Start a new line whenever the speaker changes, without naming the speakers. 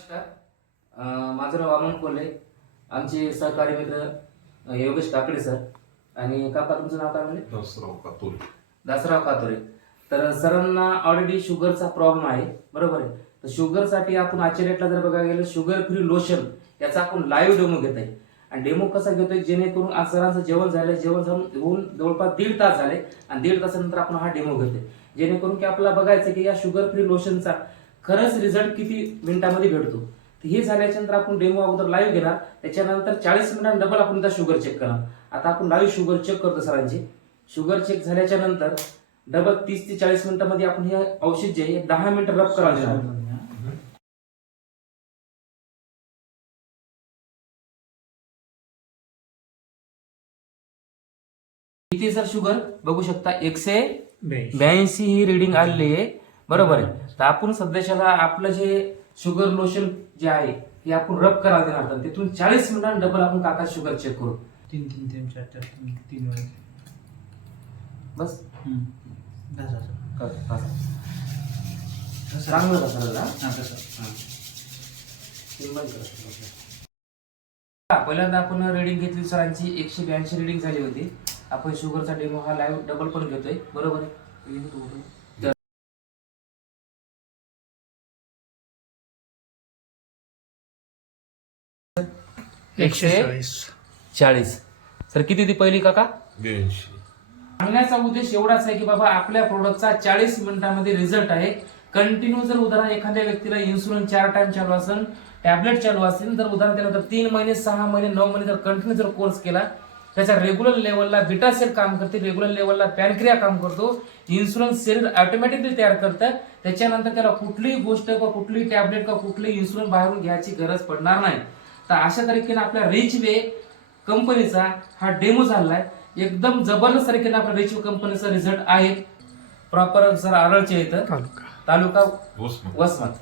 नमस्कार. माझं नाव अमन कोल्हे. आमचे सहकारी मित्र योगेश काकडे सर आणि काका तुमचं नाव काय म्हणजे
दसराव कातोरे.
दासराव कातोरे. तर सरांना ऑलरेडी शुगरचा प्रॉब्लेम आहे. बरोबर आहे? तर शुगरसाठी आपण आचरेटला जर बघायला गेलं शुगर फ्री लोशन याचा आपण लाईव्ह डेमो घेत आहे. आणि डेमो कसा घेतोय? जेणेकरून आज सरांचं जेवण झालं जेवण झालं होऊन जवळपास दीड तास झाले. आणि दीड तासानंतर आपण हा डेमो घेतोय. जेणेकरून की आपल्याला बघायचं की या शुगर फ्री लोशनचा खरंच रिझल्ट किती मिनिटामध्ये भेटतो? हे झाल्याच्यानंतर आपण डेमो अगोदर लाईव्ह घेणार. त्याच्यानंतर चाळीस मिनिटांनी डबल आपण एकदा शुगर चेक करणार. आता आपण लाईव्ह शुगर चेक करतो सरांची. शुगर चेक झाल्याच्यानंतर डबल तीस ते चाळीस मिनिटांमध्ये आपण हे औषध जे आहे दहा मिनिटं रब करायला देणार किती सर शुगर बघू शकता एकशे ब्याऐंशी. ही रिडिंग आलेली आहे. बरोबर आहे. तर आपण सध्याच्याला आपलं जे शुगर लोशन जे आहे हे आपण रब करायला देणार तर तिथून चाळीस मिनिटांनी डबल आपण काका शुगर चेक करू.
तीन तीन तीन चार चार तीन तीन वेळेस
बस. चांगलं पहिल्यांदा आपण रिडिंग घेतली सरांची एकशे ब्याऐंशी रिडिंग झाली होती. आपण शुगरचा डेमो हा लाईव्ह डबल पण घेतोय. बरोबर एकशे चाळीस. सर किती होती पहिली काका?
ब्याऐंशी.
सांगण्याचा उद्देश एवढाच आहे की बाबा आपल्या प्रोडक्टचा चाळीस मिनिटांमध्ये रिझल्ट आहे. कंटिन्यू जर उदाहरण एखाद्या व्यक्तीला इन्सुलिन चार टाइम चालू असेल टॅबलेट चालू असतील तर उदाहरण त्यानंतर तीन महिने सहा महिने नऊ महिने जर कंटिन्यू जर कोर्स केला त्याच्या रेग्युलर लेवलला बिटा सेल काम करते रेग्युलर लेवलला पॅनक्रिया काम करतो. इन्सुलिन शरीर ऑटोमॅटिकली तयार करतं. त्याच्यानंतर त्याला कुठलीही गोष्ट किंवा कुठलीही टॅबलेट किंवा कुठलीही इन्सुलिन बाहेरून घ्यायची गरज पडणार नाही. तर अशा तरीकेने आपल्या रिच वे कंपनीचा हा डेमो झालाय. एकदम जबरदस्त तरीकेने आपल्या रिच वे कंपनीचा रिझल्ट आहे. प्रॉपर सर आरळचे इथं. तालुका
वसमत.
वसमत.